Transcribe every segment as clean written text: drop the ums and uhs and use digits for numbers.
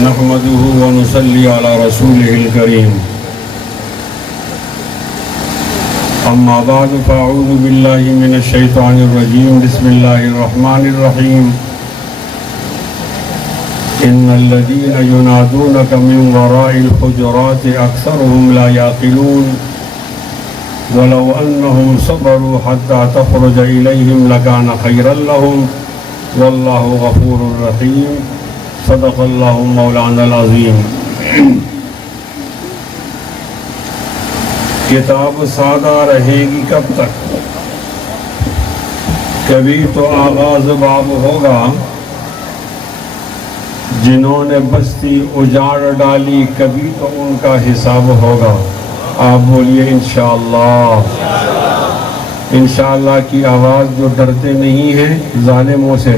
نحمده ونصلي على رسوله الكريم أما بعد فأعوذ بالله من الشيطان الرجيم بسم الله الرحمن الرحيم إن الذين ينادونك من وراء الحجرات أكثرهم لا يعقلون ولو أنهم صبروا حتى تخرج إليهم لكان خيرا لهم والله غفور رحيم صدق اللہ مولانا العظیم۔ کتاب سادہ رہے گی کب تک؟ کبھی تو آغاز باب ہوگا، جنہوں نے بستی اجاڑ ڈالی کبھی تو ان کا حساب ہوگا۔ آپ بولیے انشاءاللہ۔ انشاءاللہ کی آواز جو ڈرتے نہیں ہیں ظالموں سے،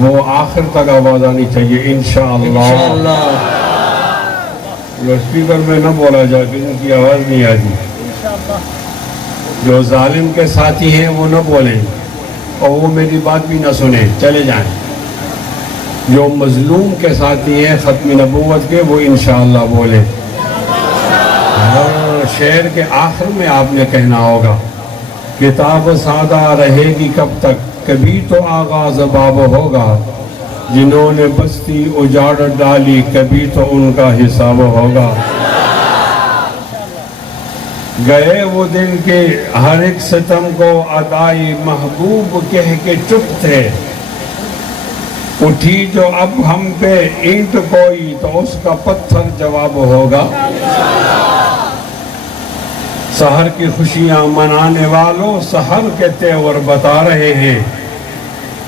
وہ آخر تک آواز آنی چاہیے انشاءاللہ۔ جو اسپیکر میں نہ بولا جائے کہ ان کی آواز نہیں آتی۔ جو ظالم کے ساتھی ہیں وہ نہ بولیں اور وہ میری بات بھی نہ سنیں، چلے جائیں۔ جو مظلوم کے ساتھی ہیں ختم نبوت کے، وہ انشاءاللہ بولیں۔ شعر کے آخر میں آپ نے کہنا ہوگا، کتاب سادہ رہے گی کب تک، کبھی تو آغاز باب ہوگا، جنہوں نے بستی اجاڑ ڈالی کبھی تو ان کا حساب ہوگا۔ گئے وہ دن کے ہر ایک ستم کو ادائی محبوب کہہ کے چپ تھے، اٹھی جو اب ہم پہ اینٹ کوئی تو اس کا پتھر جواب ہوگا۔ سحر کی خوشیاں منانے والوں سحر کے تیور بتا رہے ہیں،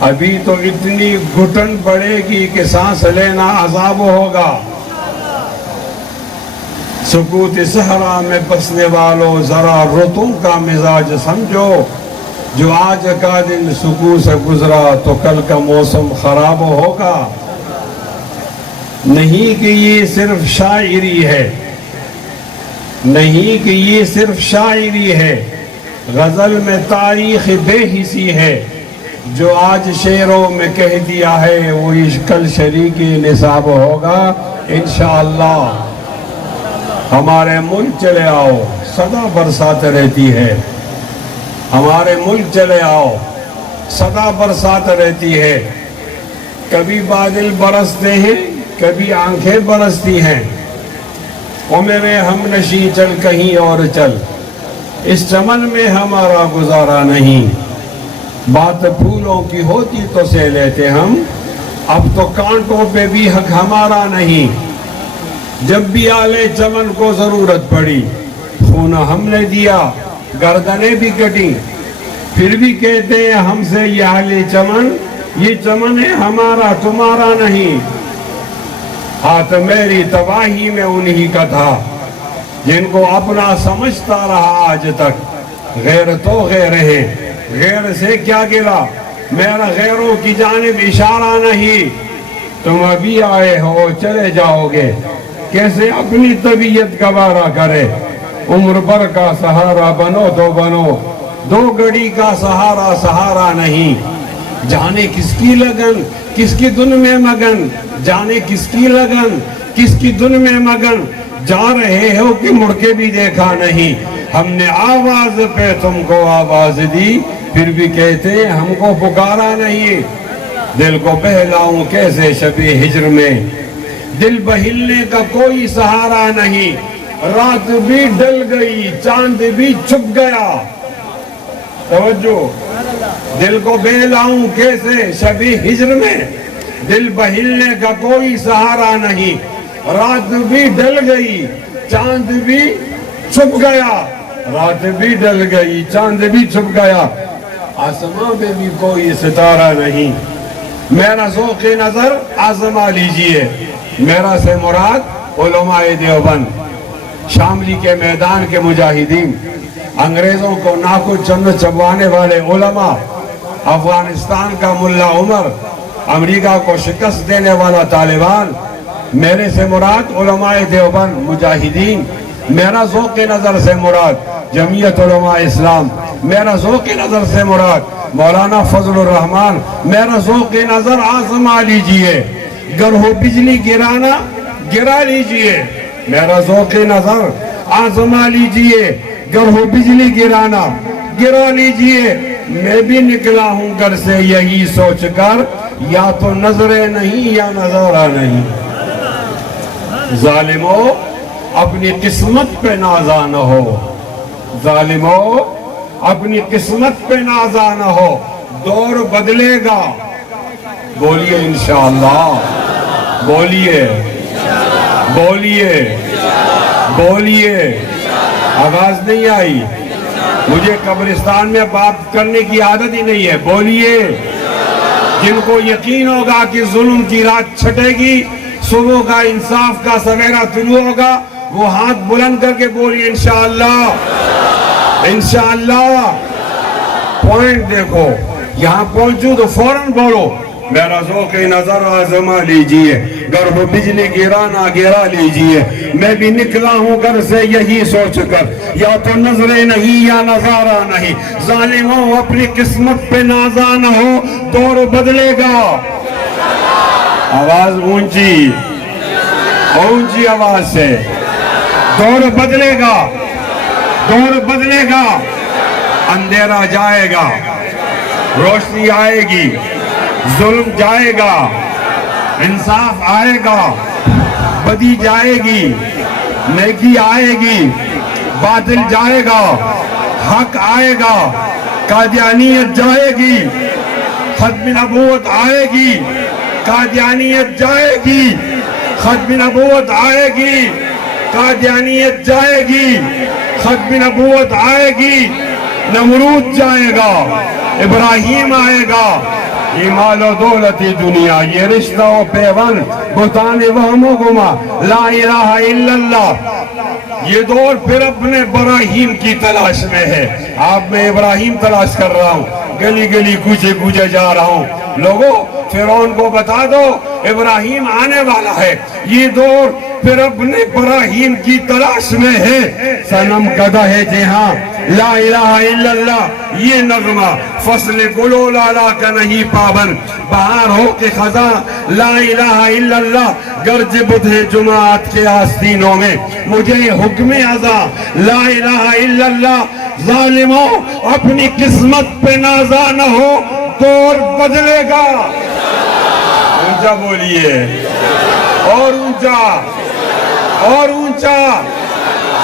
ابھی تو اتنی گھٹن پڑے گی کہ سانس لینا عذاب ہوگا۔ سکوت صحرا میں بسنے والوں ذرا رتوں کا مزاج سمجھو، جو آج کا دن سکون سے گزرا تو کل کا موسم خراب ہوگا۔ نہیں کہ یہ صرف شاعری ہے، نہیں کہ یہ صرف شاعری ہے، غزل میں تاریخ بے حسی ہے، جو آج شعروں میں کہہ دیا ہے وہ کل شریکی نصاب ہوگا انشاءاللہ۔ ہمارے ملک چلے آؤ سدا برسات رہتی ہے، ہمارے ملک چلے آؤ سدا برسات رہتی ہے، کبھی بادل برستے ہیں کبھی آنکھیں برستی ہیں، او میرے ہم نشیں چل کہیں اور چل، اس چمن میں ہمارا گزارا نہیں، بات پھولوں کی ہوتی تو سے لیتے ہم، اب تو کانٹوں پہ بھی حق ہمارا نہیں، جب بھی آلے چمن کو ضرورت پڑی خون ہم نے دیا گردنیں بھی کٹی، پھر بھی کہتے ہیں ہم سے یہ آلے چمن، یہ چمن ہے ہمارا تمہارا نہیں۔ ہاتھ میری تباہی میں انہی کا تھا جن کو اپنا سمجھتا رہا آج تک، غیر تو غیر ہے غیر سے کیا گلا، میرا غیروں کی جانب اشارہ نہیں، تم ابھی آئے ہو چلے جاؤ گے، کیسے اپنی طبیعت گوارا کرے، عمر بھر کا سہارا بنو تو بنو، دو گھڑی کا سہارا سہارا نہیں، جانے کس کی لگن کس کی دن میں مگن، جانے کس کی لگن کس کی دن میں مگن، جا رہے ہو کہ مڑ کے بھی دیکھا نہیں، ہم نے آواز پہ تم کو آواز دی، پھر بھی کہتے ہم کو پکارا نہیں، دل کو بہلاؤں کیسے شب ہجر میں، دل بہلنے کا کوئی سہارا نہیں، رات بھی ڈل گئی چاند بھی چھپ گیا، توجہ، دل کو بہلاؤں کیسے شب ہجر میں، دل بہلنے کا کوئی سہارا نہیں، رات بھی ڈل گئی چاند بھی چھپ گیا، رات بھی ڈل گئی چاند بھی چھپ گیا، آسمان میں بھی کوئی ستارہ نہیں، میرا ذوق نظر آزما لیجئے، میرا سے مراد علماء دیوبند، شاملی کے میدان کے مجاہدین، انگریزوں کو ناکو چند چبوانے والے علماء، افغانستان کا ملا عمر، امریکہ کو شکست دینے والا طالبان، میرے سے مراد علماء دیوبند مجاہدین، میرا ذوق نظر سے مراد جمعیت علماء اسلام، میرا ذوق نظر سے مراد مولانا فضل الرحمان، میرا ذوق نظر آزما لیجئے، گر ہو بجلی گرانا گرا لیجئے، میرا ذوق نظر آزما لیجئے، گر ہو بجلی گرانا گرا لیجئے، میں بھی نکلا ہوں گھر سے یہی سوچ کر، یا تو نظریں نہیں یا نظارہ نہیں۔ ظالموں اپنی قسمت پہ نازا نہ ہو، ظالموں اپنی قسمت پہ نازا نہ ہو، دور بدلے گا، بولیے انشاءاللہ، بولیے بولیے بولیے، آواز نہیں آئی، مجھے قبرستان میں بات کرنے کی عادت ہی نہیں ہے، بولیے۔ جن کو یقین ہوگا کہ ظلم کی رات چھٹے گی، صبح کا انصاف کا سویرا طلوع ہوگا، وہ ہاتھ بلند کر کے بولیے انشاءاللہ انشاءاللہ۔ پوائنٹ دیکھو، یہاں پہنچوں تو فوراً بولو، میرا ذوق نظر آزما لیجئے، گر ہو بجلی گرانا گرا لیجئے، میں بھی نکلا ہوں گھر سے یہی سوچ کر، یا تو نظریں نہیں یا نظارہ نہیں۔ ظالموں اپنی قسمت پہ نازا نہ ہو، دور بدلے گا۔ آواز اونچی اونچی آواز سے، دور بدلے گا، دور بدلے گا، اندھیرا جائے گا، روشنی آئے گی، ظلم جائے گا، انصاف آئے گا، بدی جائے گی، نیکی آئے گی، باطل جائے گا، حق آئے گا، قادیانیت جائے گی، ختم نبوت آئے گی، قادیانیت جائے گی، ختم نبوت آئے گی، قادیانیت جائے گی، ختم نبوت آئے گی، نمرود جائے گا، ابراہیم آئے گا، یہ مال و دولت دنیا، یہ رشتہ و پیوند، بتانے وہم و گما، لا الہ الا اللہ۔ یہ دور پھر اپنے ابراہیم کی تلاش میں ہے، آپ میں ابراہیم تلاش کر رہا ہوں، گلی گلی کوچے کوچے جا رہا ہوں، لوگوں فرعون کو بتا دو ابراہیم آنے والا ہے۔ یہ دور پھر اپنے ابراہیم کی تلاش میں ہے، صنم قدہ ہے جہاں لا الہ الا اللہ، یہ نغمہ فصل گلو لالا کا نہیں پابند، بہار ہو کے خزاں لا الہ الا اللہ، گرج بدھ جماعت کے آستینوں میں مجھے حکم ازاں لا الہ الا اللہ۔ ظالموں اپنی قسمت پہ نازا نہ ہو، دور بدلے گا۔ اونچا بولیے، اور اونچا اور اونچا،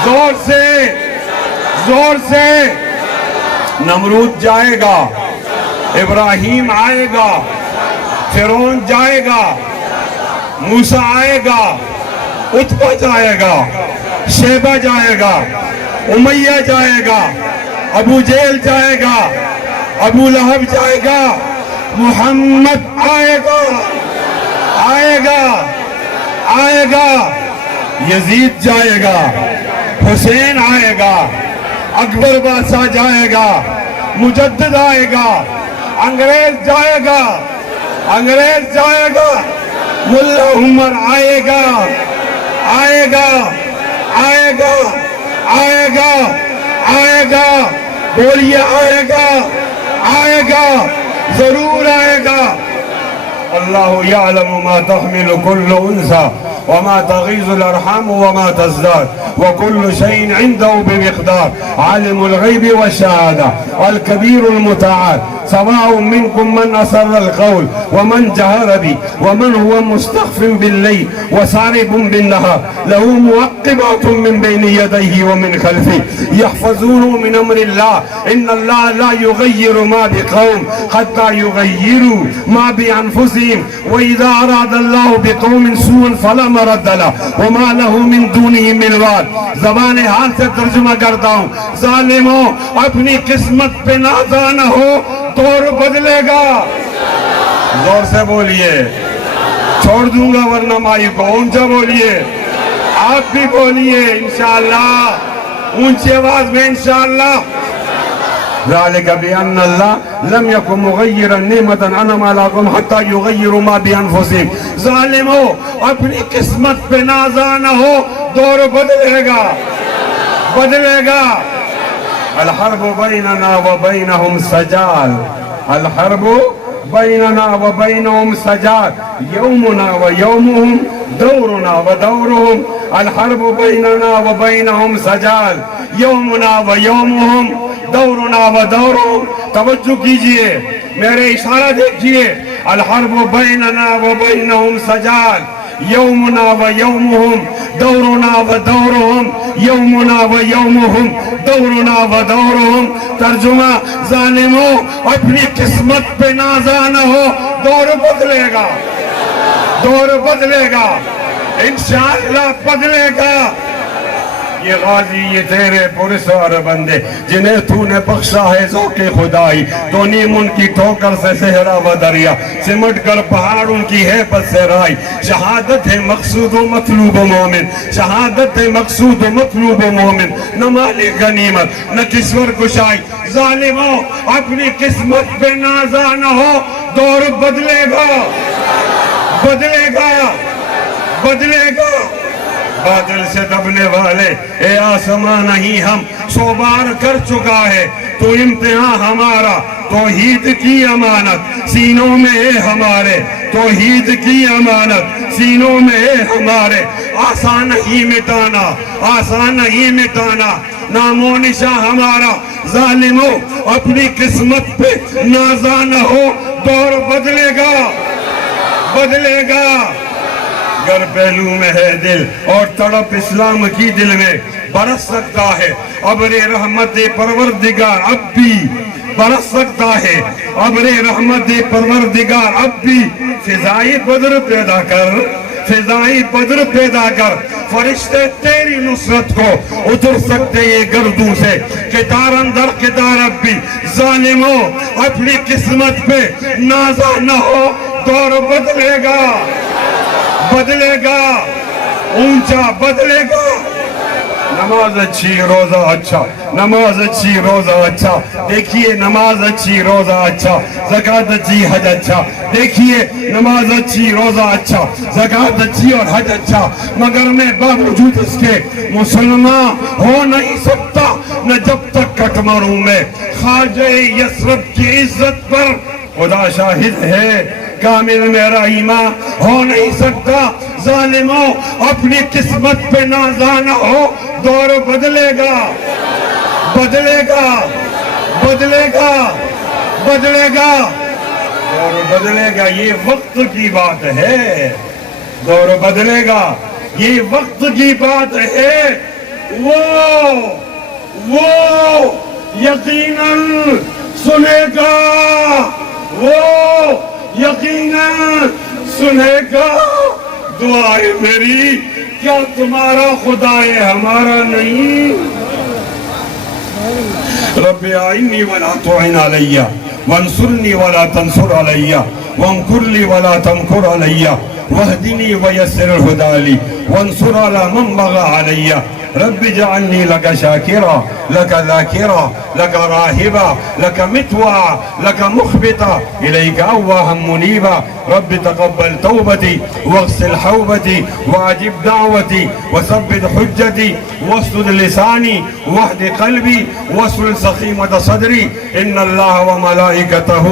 زور سے زور سے۔ نمرود جائے گا، ابراہیم آئے گا، فرعون جائے گا، موسیٰ آئے گا، عتبہ جائے گا، شیبہ جائے گا، امیہ جائے گا، ابو جہل جائے گا، ابو لہب جائے گا، محمد آئے گا آئے گا آئے گا، یزید جائے گا، حسین آئے گا، اکبر بادشاہ جائے گا، مجدد آئے گا، انگریز جائے گا انگریز جائے گا، ملا عمر آئے گا آئے گا آئے گا آئے گا آئے گا، بولیے آئے گا آئے گا، ضرور آئے گا۔ اللہ یعلم ما تحمل كل انثى وما تغيظ الارحام وما تزداد وكل شيء عنده بمقدار، عالم الغيب والشهادة الكبير المتعال، سواء منكم من أسر القول ومن جهر به ومن هو مستخف بالليل وسارب بالنهار، له معقبات من بين يديه ومن خلفه يحفظونه من أمر الله، إن الله لا يغير ما بقوم حتى يغيروا ما بأنفسهم، وإذا أراد الله بقوم سوءا فلا مرد له وما له من دونه من وال۔ زبان حال سے ترجمہ کرتا ہوں، ظالموں اپنی قسمت پہ نازا نہ ہو، دور بدلے گا۔ زور سے بولیے، چھوڑ دوں گا ورنہ مائی کو، اونچا بولیے، آپ بھی بولیے انشاءاللہ، اونچی آواز میں انشاءاللہ۔ ذالک بأن اللہ لم یکن مغیرا نعمتا انعم علیکم حتی یغیروا ما بانفسہم۔ ظالموں اپنی قسمت پہ نازا نہ ہو، دور بدلے گا بدلے گا۔ الحرب بیننا و بینہم سجال، الحرب بیننا و بینہم سجاد یومنا و یومہم دورنا و دورہم الحرب بیننا و بینہم سجاد یومنا و یومہم دورنا و دورہم. توجہ کیجئے، میرے اشارہ دیکھئے. الحرب بیننا و بینہم سجاد یومنا و یومہم دورنا و دورہم یومنا و یومہم دورنا و دورہم. ترجمہ: ظالموں اپنی قسمت پہ نازا نہ ہو، دور بدلے گا، دور بدلے گا، انشاءاللہ بدلے گا. یہ غازی، یہ تیرے پرسار بندے جنہیں تو نے بخشا ہے ذوق خدائی، تو نیم ان کی ٹھوکر سے صحرا و دریا، سمٹ کر پہاڑ ان کی ہے بس سے رائی. شہادت ہے مقصود و مطلوب و مومن، شہادت ہے مقصود و مطلوب و مومن، نہ مال غنیمت نہ کشور کشائی. ظالموں اپنی قسمت پہ نازا نہ ہو، دور بدلے گا، بدلے گا، بدلے گا. بادل سے دبنے والے اے آسمان نہیں ہم 100 بار کر چکا ہے تو امتحان ہمارا. توحید کی امانت سینوں میں ہے ہمارے، توحید کی امانت سینوں میں ہے ہمارے. آسان نہیں مٹانا، آسان نہیں مٹانا نام و نشاں ہمارا. ظالموں اپنی قسمت پہ نازا نہ ہو، دور بدلے گا، بدلے گا. گر پہلو میں ہے دل اور تڑپ اسلام کی دل میں برس سکتا ہے ابر رحمت پروردگار، اب بھی برس سکتا ہے ابر رحمت پروردگار. اب بھی فضائی بدر پیدا کر، فضائی بدر پیدا کر. فرشتے تیری نصرت کو اتر سکتے یہ گردوں سے، کتار اندر کتار. اب بھی ظالموں اپنی قسمت پہ نازا نہ ہو، دور بدلے گا، بدلے گا، اونچا بدلے گا. نماز اچھی روزہ اچھا، نماز اچھی روزہ اچھا. دیکھیے نماز اچھی روزہ اچھا، زکوٰۃ اچھی حج اچھا. دیکھیے نماز اچھی روزہ اچھا، زکوٰۃ اچھی اور حج اچھا. مگر میں باوجود اس کے مسلمان ہو نہیں سکتا نہ جب تک کٹ مروں میں. خواجہ یثرب کی عزت پر خدا شاہد ہے کامل میرا ایمان ہو نہیں سکتا. ظالموں اپنی قسمت پہ نازا نہ ہو، دور بدلے گا، بدلے گا، بدلے گا، بدلے گا، دور بدلے گا. یہ وقت کی بات ہے، دور بدلے گا، یہ وقت کی بات ہے. وہ یقیناً سنے گا، وہ یقیناً سنے گا دعائیں میری. کیا تمہارا خدا ہے ہمارا نہیں؟ رب اعنی ولا تعن علی وانصرنی ولا تنصر علی وامکر لی ولا تمکر علی واہدنی ویسر الہدی لی وانصر علی من بغى علی. رب اجعلنی لک شاکرا لک ذاکرا لک راہبا لک متوعا لک مخبتا الیک اواہا منیبا. رب تقبل توبتی واغسل حوبتی واجب دعوتی وثبت حجتی واسدد لسانی واہد قلبی واسلل سخیمت صدری. ان اللہ وملائکتہ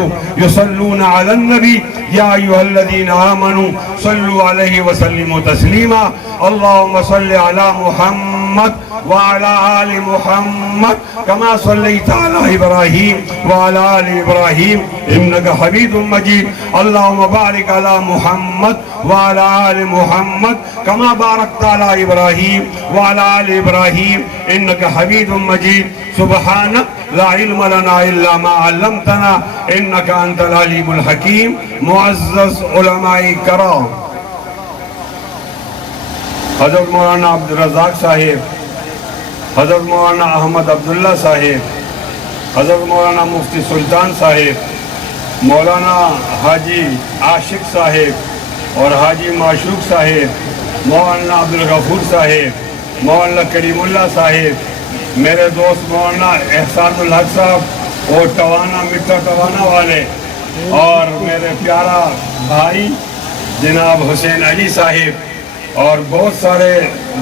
یصلون علی النبی یا ایہا الذین آمنوا صلوا علیہ وسلموا تسلیما. اللہم صل علی محمد وعلى آل محمد كما صليت على إبراهيم وعلى آل إبراهيم إنك حميد مجيد. اللهم بارك على محمد وعلى آل محمد كما باركت على إبراهيم وعلى آل إبراهيم إنك حميد مجيد. سبحانك لا علم لنا إلا ما علمتنا إنك أنت العليم الحكيم. معزز علماء کرام، حضرت مولانا عبدالرزاق صاحب، حضرت مولانا احمد عبداللہ صاحب، حضرت مولانا مفتی سلطان صاحب، مولانا حاجی عاشق صاحب اور حاجی معشوق صاحب، مولانا عبدالغفور صاحب، مولانا کریم اللہ صاحب، میرے دوست مولانا احسان الحق صاحب اور ٹوانا مٹا ٹوانا والے، اور میرے پیارا بھائی جناب حسین علی صاحب، اور بہت سارے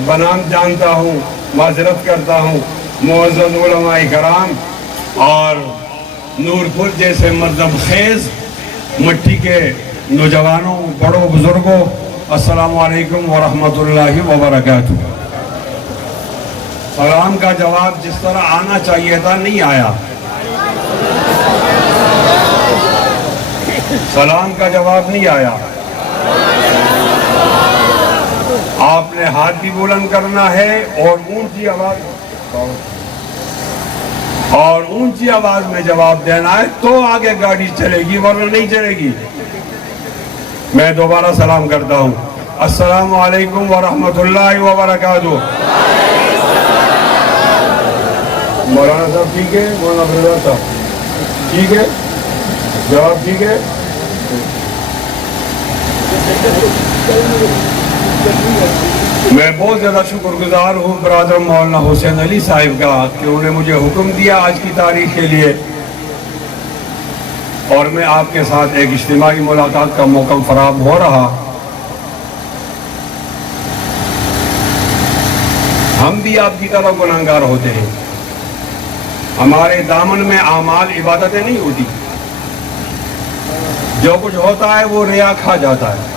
بنام جانتا ہوں، معذرت کرتا ہوں. معزز علماء کرام اور نورپور جیسے مذہب خیز مٹی کے نوجوانوں، بڑوں، بزرگوں، السلام علیکم ورحمۃ اللہ وبرکاتہ۔ سلام کا جواب جس طرح آنا چاہیے تھا نہیں آیا۔ سلام کا جواب نہیں آیا۔ آپ نے ہاتھ بھی بلند کرنا ہے اور اونچی آواز میں جواب دینا ہے تو آگے گاڑی چلے گی، ورنہ نہیں چلے گی۔ میں دوبارہ سلام کرتا ہوں، السلام علیکم ورحمۃ اللہ وبرکاتہ۔ مولانا صاحب ٹھیک ہے؟ مولانا فیضان صاحب ٹھیک ہے؟ جواب ٹھیک ہے؟ میں بہت زیادہ شکر گزار ہوں برادر مولانا حسین علی صاحب کا کہ انہوں نے مجھے حکم دیا آج کی تاریخ کے لیے، اور میں آپ کے ساتھ ایک اجتماعی ملاقات کا موقع فراہم ہو رہا۔ ہم بھی آپ کی طرح گناہگار ہوتے ہیں، ہمارے دامن میں اعمال عبادتیں نہیں ہوتی، جو کچھ ہوتا ہے وہ ریا کھا جاتا ہے،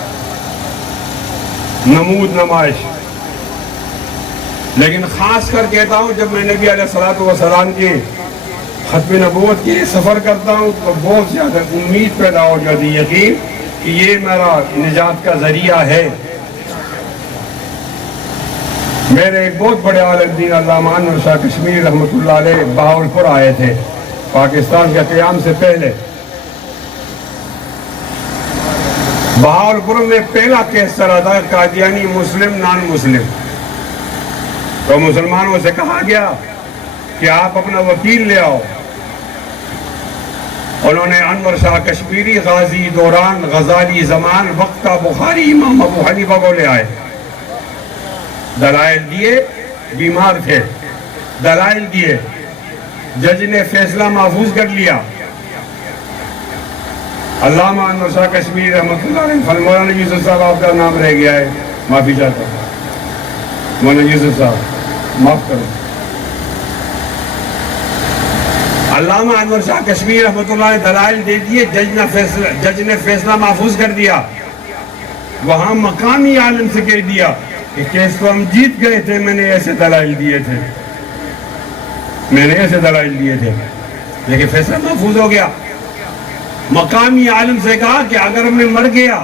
نمود نمائش۔ لیکن خاص کر کہتا ہوں، جب میں نبی علیہ السلام کی ختم نبوت کے لیے سفر کرتا ہوں تو بہت زیادہ امید پیدا ہو جاتی ہے، یقین کہ یہ میرا نجات کا ذریعہ ہے۔ میرے ایک بہت بڑے عالم دین علامہ انور شاہ کشمیری رحمۃ اللہ علیہ بہاولپور آئے تھے پاکستان کے قیام سے پہلے۔ بہاولپور میں پہلا کیس چلا تھا قادیانی مسلم نان مسلم، تو مسلمانوں سے کہا گیا کہ آپ اپنا وکیل لے آؤ۔ انہوں نے انور شاہ کشمیری، غازی دوران، غزالی زمان، وقتہ بخاری، امام ابو حنیفہ کو لے آئے۔ دلائل دیے، بیمار تھے، دلائل دیے، جج نے فیصلہ محفوظ کر لیا۔ علامہ انور شاہ کشمیری رحمۃ اللہ علیہ، مولانا یوسف صاحب آپ کا نام رہ گیا ہے، معافی چاہتا ہوں، مولانا یوسف صاحب معاف کرو۔ علامہ انور شاہ کشمیری رحمۃ اللہ علیہ دلائل دے دیے، جج نے فیصلہ محفوظ کر دیا۔ وہاں مقامی عالم سے کہہ دیا کہ کیس تو ہم جیت گئے تھے، میں نے ایسے دلائل دیے تھے، لیکن فیصلہ محفوظ ہو گیا۔ مقامی عالم سے کہا کہ اگر میں مر گیا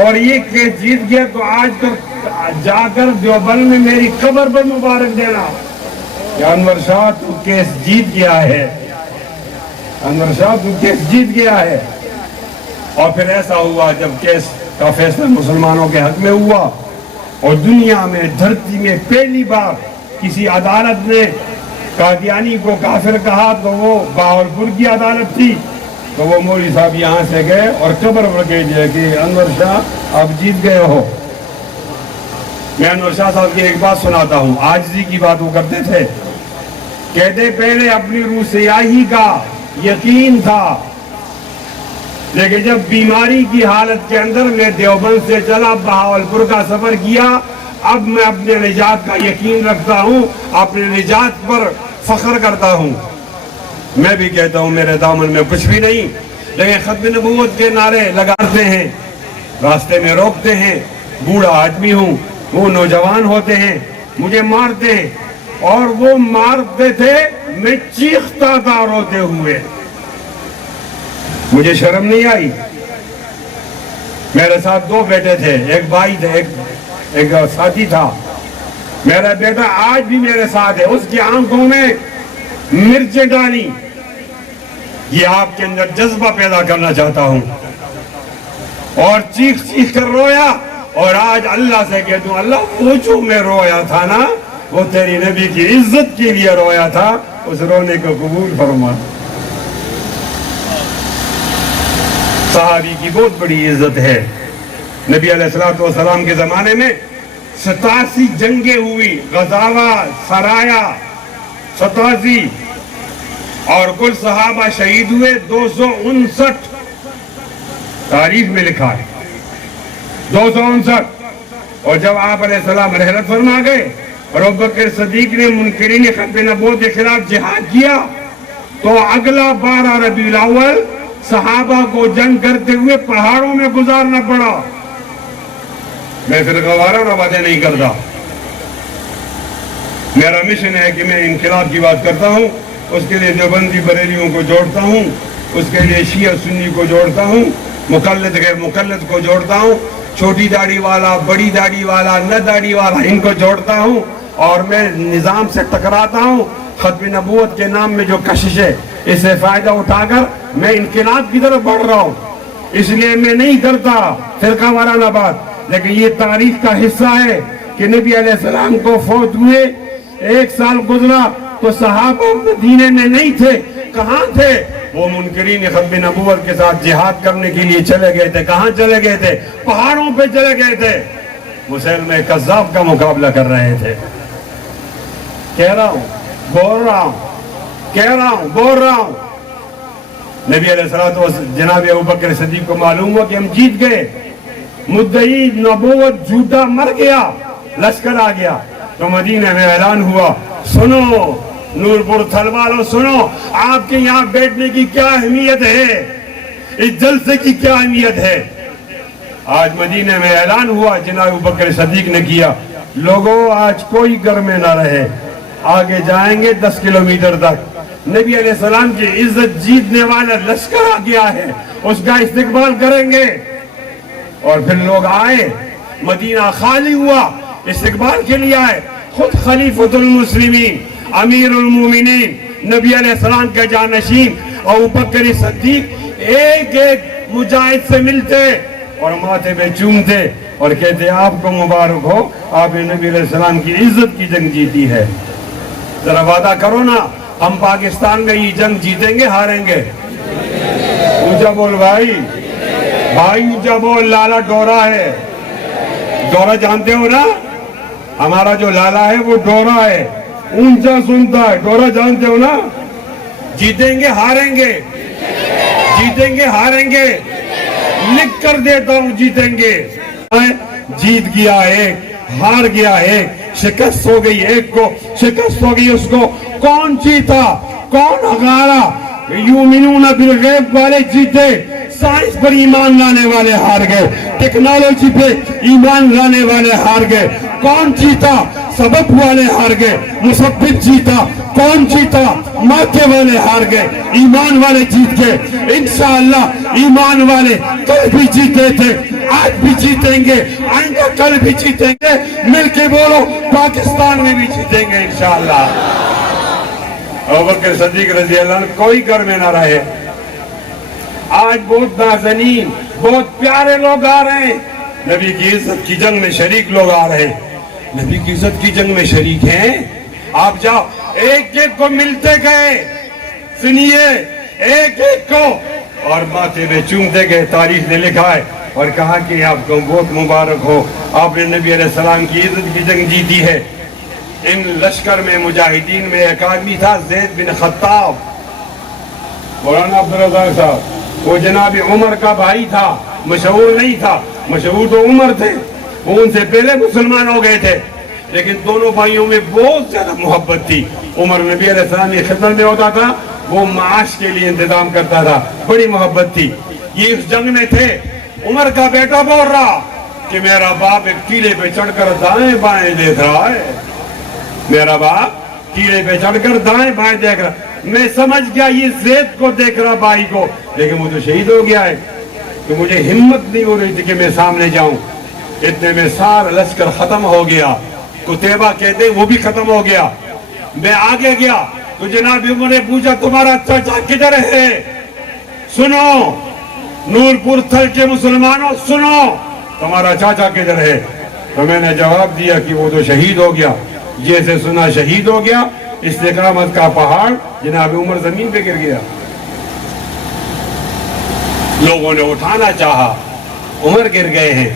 اور یہ کیس جیت گیا تو آج جا کر دیوبند میں میری قبر پر مبارک دینا کہ انور شاہ تو کیس جیت گیا ہے، انور شاہ تو کیس جیت گیا ہے۔ اور پھر ایسا ہوا، جب کیس کا فیصلہ مسلمانوں کے حق میں ہوا اور دنیا میں، دھرتی میں پہلی بار کسی عدالت نے قادیانی کو کافر کہا تو وہ بہاولپور کی عدالت تھی، تو وہ مولوی صاحب یہاں سے گئے اور قبر پر کہہ دیا کہ انور شاہ آپ جیت گئے ہو۔ میں انور شاہ صاحب کی ایک بات سناتا ہوں، عاجزی کی بات وہ کرتے تھے، کہتے پہلے اپنی روح سیاہی کا یقین تھا، لیکن جب بیماری کی حالت کے اندر میں دیوبند سے چلا، بہاولپور کا سفر کیا، اب میں اپنے نجات کا یقین رکھتا ہوں، اپنے نجات پر فخر کرتا ہوں۔ میں بھی کہتا ہوں میرے دامن میں کچھ بھی نہیں، لیکن ختم نبوت کے نعرے لگاتے ہیں، راستے میں روکتے ہیں، بوڑھا آدمی ہوں، وہ نوجوان ہوتے ہیں، مجھے مارتے ہیں، اور وہ مارتے تھے، میں چیختا تھا روتے ہوئے، مجھے شرم نہیں آئی۔ میرے ساتھ دو بیٹے تھے، ایک بھائی تھے، ایک ساتھی تھا۔ میرا بیٹا آج بھی میرے ساتھ ہے، اس کی آنکھوں میں مرچیں ڈالی، یہ آپ کے اندر جذبہ پیدا کرنا چاہتا ہوں، اور چیخ چیخ کر رویا، اور آج اللہ سے کہتا ہوں، اللہ وہ جو میں رویا تھا نا، وہ تیری نبی کی عزت کے لیے رویا تھا، اس رونے کو قبول فرما۔ صحابی کی بہت بڑی عزت ہے۔ نبی علیہ السلام کے زمانے میں 87 جنگیں ہوئی، غزاوہ، سرایا 87، اور کل صحابہ شہید ہوئے 259، تاریخ میں لکھا ہے 259۔ اور جب آپ علیہ السلام رحلت فرما گئے اور ابوبکر صدیق نے منکرین ختم نبوت کے خلاف جہاد کیا، تو اگلا 12 ربیع الاول صحابہ کو جنگ کرتے ہوئے پہاڑوں میں گزارنا پڑا. میں فرقہ وارانہ باتیں نہیں کرتا. میرا مشن ہے کہ میں انقلاب کی بات کرتا ہوں. اس کے لیے دیوبندی بریلیوں کو جوڑتا ہوں, اس کے لیے شیعہ سنی کو جوڑتا ہوں, مقلد غیر مقلد کو جوڑتا ہوں, چھوٹی داڑھی والا, بڑی داڑھی والا, نہ داڑھی والا, ان کو جوڑتا ہوں. اور میں نظام سے ٹکراتا ہوں. ختم نبوت کے نام میں جو کشش ہے, اس سے فائدہ اٹھا کر میں انقلاب کی طرف بڑھ رہا ہوں. اس لیے میں نہیں کرتا فرقہ وارانہ بات, لیکن یہ تاریخ کا حصہ ہے کہ نبی علیہ السلام کو فوت ہوئے 1 سال گزرا تو صحابہ مدینے میں نہیں تھے. کہاں تھے؟ وہ منکرین ختم نبوت کے ساتھ جہاد کرنے کے لیے چلے گئے تھے. کہاں چلے گئے تھے؟ پہاڑوں پہ چلے گئے تھے. مسلمہ کذاب کا مقابلہ کر رہے تھے. کہہ رہا ہوں, بول رہا ہوں, کہہ رہا ہوں, بول رہا ہوں. نبی علیہ السلام جناب ابوبکر صدیق کو معلوم ہوا کہ ہم جیت گئے. مدعی نبوت جھوٹا مر گیا, لشکر آ گیا. تو مدینہ میں اعلان ہوا, سنو نور پور تھل والوں, سنو آپ کے یہاں بیٹھنے کی کیا اہمیت ہے, اس جلسے کی کیا اہمیت ہے. آج مدینہ میں اعلان ہوا, جناب ابوبکر صدیق نے کیا, لوگوں آج کوئی گھر میں نہ رہے, آگے جائیں گے 10 کلومیٹر تک. نبی علیہ السلام کی عزت جیتنے والا لشکر آ گیا ہے, اس کا استقبال کریں گے. اور پھر لوگ آئے, مدینہ خالی ہوا, استقبال کے لیے آئے. خود خلیفۃ المسلمین, امیر المومنین, نبی علیہ السلام کے جانشین ابوبکر صدیق ایک ایک مجاہد سے ملتے اور ماتھے پہ چومتے اور کہتے آپ کو مبارک ہو, آپ نے نبی علیہ السلام کی عزت کی جنگ جیتی ہے. ذرا وعدہ کرو نا, ہم پاکستان میں یہ جنگ جیتیں گے ہاریں گے؟ اونچا بول بھائی, بھائی اونچا بول. لالا ڈورا ہے, ڈورا جانتے ہو نا, ہمارا جو لالا ہے وہ ڈورا ہے, اونچا سنتا ہے. ڈورا جانتے ہو نا. جیتیں گے ہاریں گے؟ جیتیں گے ہاریں گے؟ لکھ کر دیتا ہوں, جیتیں گے. جیت گیا ایک, ہار گیا ایک, شکست ہو گئی ایک کو, شکست ہو گئی اس کو. کون جیتا, کون ہارا؟ یومنون بالغیب والے جیتے, سائنس پر ایمان لانے والے ہار گئے, ٹیکنالوجی پہ ایمان لانے والے ہار گئے. کون جیتا؟ سبق والے ہار گئے. مسبب جیتا. کون جیتا؟ ماتے والے ہار گئے, ایمان والے جیت گئے. انشاءاللہ ایمان والے کل بھی جیتے تھے, آج بھی جیتیں گے, آئندہ کل بھی جیتیں گے. مل کے بولو, پاکستان میں بھی جیتیں گے انشاءاللہ. ابوبکر صدیق رضی اللہ عنہ کوئی گھر میں نہ رہے. آج بہت نازنین, بہت پیارے لوگ آ رہے ہیں, نبی کی عزت کی جنگ میں شریک لوگ آ رہے ہیں. نبی کی عزت کی جنگ میں شریک ہیں. آپ جاؤ, ایک ایک کو ملتے گئے, سنیے, ایک ایک کو, اور ماتھے میں چومتے گئے. تاریخ نے لکھا ہے اور کہا کہ آپ کو بہت مبارک ہو, آپ نے نبی علیہ السلام کی عزت کی جنگ جیتی ہے. ان لشکر میں مجاہدین میں ایک آدمی تھا, زید بن خطاب. مولانا عبدالرزاق صاحب, وہ جناب عمر کا بھائی تھا, مشہور نہیں تھا, مشہور تو عمر تھے, وہ ان سے پہلے مسلمان ہو گئے تھے. لیکن دونوں بھائیوں میں بہت زیادہ محبت تھی. عمر نبی علیہ السلام کی خدمت میں ہوتا تھا, وہ معاش کے لیے انتظام کرتا تھا, بڑی محبت تھی. یہ اس جنگ میں تھے. عمر کا بیٹا بول رہا کہ میرا باپ ایک ٹیلے پہ چڑھ کر دائیں بائیں دیکھ رہا ہے, میرا باپ ٹیلے پہ چڑھ کر دائیں بائیں دیکھ رہا. میں سمجھ گیا یہ زید کو دیکھ رہا, بھائی کو, لیکن وہ تو شہید ہو گیا ہے. تو مجھے ہمت نہیں ہو رہی تھی کہ میں سامنے جاؤں. اتنے میں سارا لشکر ختم ہو گیا. قتیبہ کہتے ہیں وہ بھی ختم ہو گیا. میں آگے گیا تو جناب عمر نے پوچھا تمہارا چچا کدھر ہے؟ سنو نور پور تھل کے مسلمانوں, سنو تمہارا چاچا کدھر ہے؟ تو میں نے جواب دیا کہ وہ تو شہید ہو گیا. جیسے سنا شہید ہو گیا, استقامت کا پہاڑ جناب عمر زمین پہ گر گیا. لوگوں نے اٹھانا چاہا, عمر گر گئے ہیں.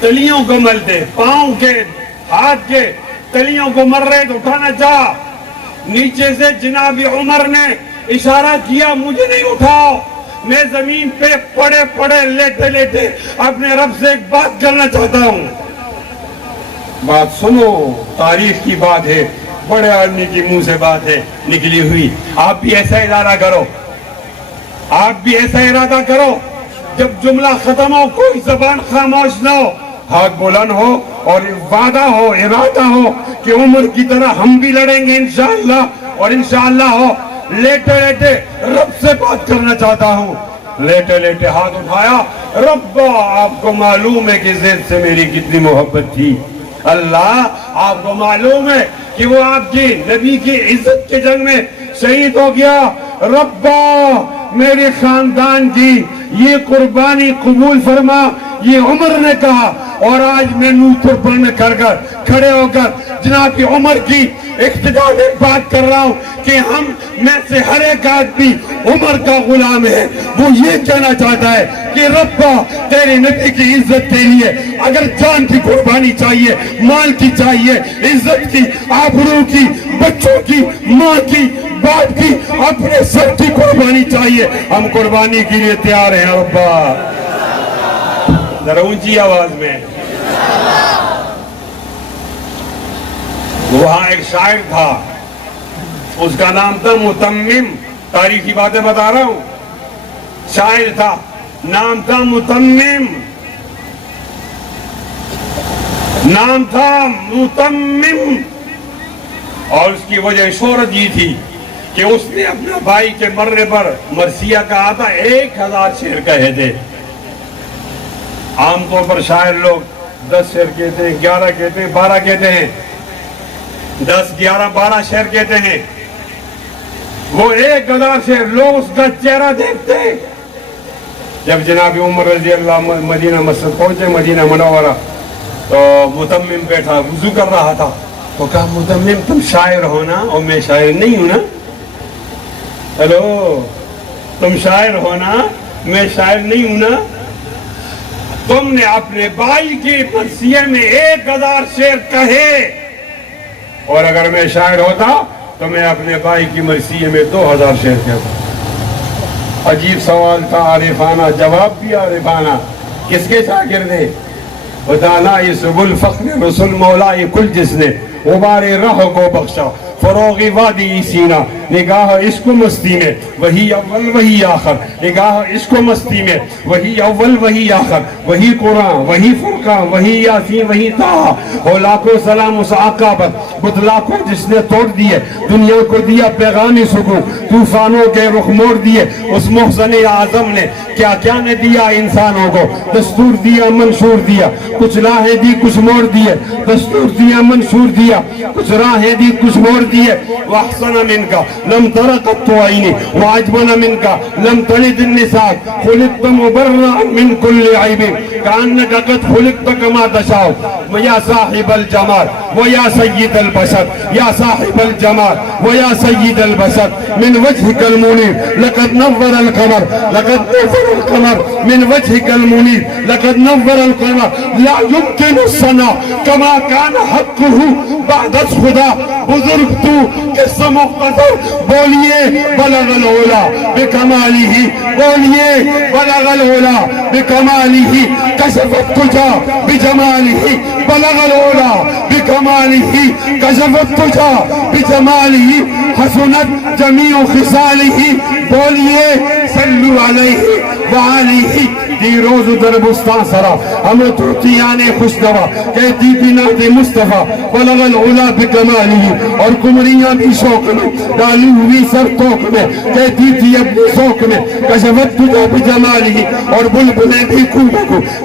تلیوں کو ملتے, پاؤں کے ہاتھ کے تلیوں کو مر رہے تو اٹھانا چاہا. نیچے سے جناب عمر نے اشارہ کیا مجھے نہیں اٹھاؤ, میں زمین پہ پڑے پڑے لیٹے لیٹے اپنے رب سے ایک بات کرنا چاہتا ہوں. بات سنو, تاریخ کی بات ہے, بڑے آدمی کی منہ سے بات ہے نکلی ہوئی. آپ بھی ایسا ادارہ کرو. آپ بھی ایسا ارادہ کرو جب جملہ ختم ہو کوئی زبان خاموش نہ ہو, ہاتھ بلند ہو اور وعدہ ہو, ارادہ ہو کہ عمر کی طرح ہم بھی لڑیں گے انشاءاللہ. اور انشاءاللہ ہو. لیٹے لیٹے رب سے بات کرنا چاہتا ہوں. لیٹے لیٹے ہاتھ اٹھایا, رب آپ کو معلوم ہے کہ زید سے میری کتنی محبت تھی. اللہ آپ کو معلوم ہے کہ وہ آپ کی نبی کی عزت کے جنگ میں شہید ہو گیا. ربا میرے خاندان کی یہ قربانی قبول فرما. یہ عمر نے کہا اور آج میں منہ پر پڑھنے کھڑے ہو کر جناب کی عمر کی اقتدا میں بات کر رہا ہوں کہ ہم میں سے ہر ایک آدمی عمر کا غلام ہے. وہ یہ کہنا چاہتا ہے کہ ربا تیرے نبی کی عزت کے لیے اگر جان کی قربانی چاہیے, مال کی چاہیے, عزت کی, آبرو کی, بچوں کی, ماں کی, باپ کی, اپنے سب کی قربانی چاہیے, ہم قربانی کے لیے تیار ہیں. ربا ذرا اونچی آواز میں. وہاں ایک شاعر تھا, اس کا نام تھا متمم. تاریخی باتیں بتا رہا ہوں. شاعر تھا, نام تھا متمم, نام تھا متمم. اور اس کی وجہ شہرت یہ تھی کہ اس نے اپنے بھائی کے مرنے پر مرثیہ کہا تھا 1000 شعر کہے تھے. عام طور پر شاعر لوگ 10 شعر کہتے ہیں, 11 کہتے ہیں, 12 کہتے ہیں, 10, 11, 12 شعر کہتے ہیں. وہ 1000 شعر لوگ اس کا چہرہ دیکھتے ہیں. جب جناب عمر رضی اللہ مدینہ مسجد پہنچے, مدینہ منورہ, تو متمم بیٹھا وضو کر رہا تھا. تو کہا متمم تم شاعر ہو نا اور میں شاعر نہیں ہوں نا؟ ہلو, تم شاعر ہو نا, میں شاعر نہیں ہوں نا؟ تم نے اپنے بھائی کی مرثیے میں 1000 شعر کہے, اور اگر میں شاعر ہوتا تو میں اپنے بھائی کی مرثیے میں 2000 شعر کہتا. عجیب سوال تھا, عارفانہ جواب بھی عارفانہ. کس کے شاگرد ہے؟ بتانا اس الفخر رسول مولا کل جس نے غبار راہ کو بخشا, فروغ وادی سینہ, نگاہ عشق و مستی میں وہی اول وہی آخر, نگاہ عشق و مستی میں وہی اول وہی آخر, وہی قرآن وہی فرقان وہی یاسین وہی طٰہٰ. ہو لاکھوں سلام اس آقا پر بدلا کو جس نے توڑ دیے, دنیا کو دیا پیغامی سکون, طوفانوں کے رخ موڑ دیے. اس محسن اعظم نے کیا کیا نے دیا انسانوں کو, دستور دیا منشور دیا, کچھ راہیں دی کچھ موڑ دیے, دستور دیا منشور دیا, کچھ راہیں دی کچھ موڑ دیے. وَأَحْسَنَ مِنْكَ لَمْ تَرَ قَطُّ عَيْنِي وَأَجْمَلَ مِنْكَ لَمْ تَلِدِ النِّسَاءُ خُلِقْتَ مُبَرَّأً مِنْ كُلِّ عَيْبٍ كَأَنَّكَ قَدْ خُلِقْتَ كَمَا تَشَاءُ وَيَا صَاحِبَ الْجَمَالِ وَيَا سَيِّدَ الْبَشَرِ يَا صَاحِبَ الْجَمَالِ وَيَا سَيِّدَ الْبَشَرِ مِنْ وَجْهِكَ الْمُنِيرِ لَقَدْ نَوَّرَ الْقَمَرُ لَقَدْ نَوَّرَ الْقَمَرُ مِنْ وَجْهِكَ الْمُنِيرِ لَقَدْ نَوَّرَ الْقَمَرُ لَا يُمْكِنُ الثَّنَاءُ كَمَا كَانَ حَقُّهُ بَعْدَ خُدا. بزرگ تو قصہ مختصر بولیے بلغ العلا بکمالہ, بولیے بلغ العلا بکمالہ, کشفت تجا بجمالہ, بلغ العلا بکمالہ, کشفت تجا بجمالہ, حسنت جمیع خصالہ. بولیے صلو علیہ وآلہ. دی روز در بستان سرا ہمیں ترکیان خوش دوا کہتی بنات مصطفیٰ بلغ العلا بکمالہ. اور کمریاں بھی شوق میں ڈالی ہوئی سر توق میں کہتی تھی اپنے شوق میں کشفت تجا بجمالہ. اور بلبلیں بھی کو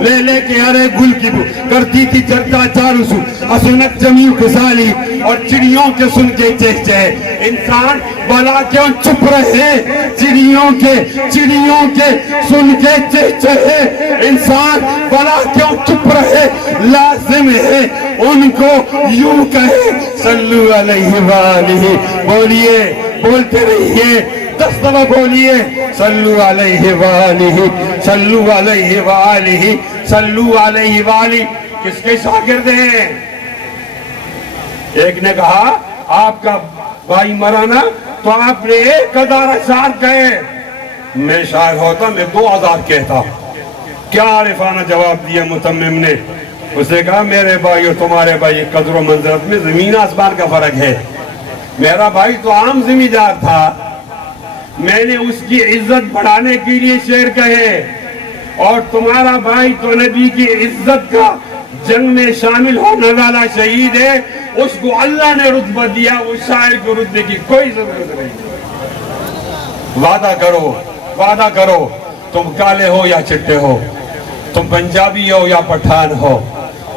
لے لے کے ہرے گل کی بو کرتی تھی چرچا چارسو حسنت جمیع خصالہ. اور چڑیوں کے سن کے چہچہے, انسان بلا کیوں چپ رہے, چڑیوں کے سن کے چہچہے, انسان بلا کیوں چپ رہے, لازم ہے ان کو یوں کہے صلو علیہ وآلہ. بولیے, بولتے رہیے, 10 دفعہ بولیے صلو علیہ وآلہ, صلو علیہ وآلہ, صلو علیہ وآلہ. کس کے شاگرد ہیں؟ ایک نے کہا آپ کا بھائی مرانا تو آپ نے 1000 اشعار کہے, میں شاعر ہوتا میں 2000 کہتا. کیا عارفانہ جواب دیا متمم نے؟ اس نے کہا میرے بھائی اور تمہارے بھائی قدر و منزلت میں زمین آسمان کا فرق ہے. میرا بھائی تو عام زمیندار تھا, میں نے اس کی عزت بڑھانے کے لیے شعر کہے، اور تمہارا بھائی تو نبی کی عزت کا جنگ میں شامل ہونے والا شہید ہے، اس کو اللہ نے رتبہ دیا، اس شاعر کو رتبے کی کوئی ضرورت نہیں۔ وعدہ کرو، تم کالے ہو یا چٹے ہو، تم پنجابی ہو یا پٹھان ہو،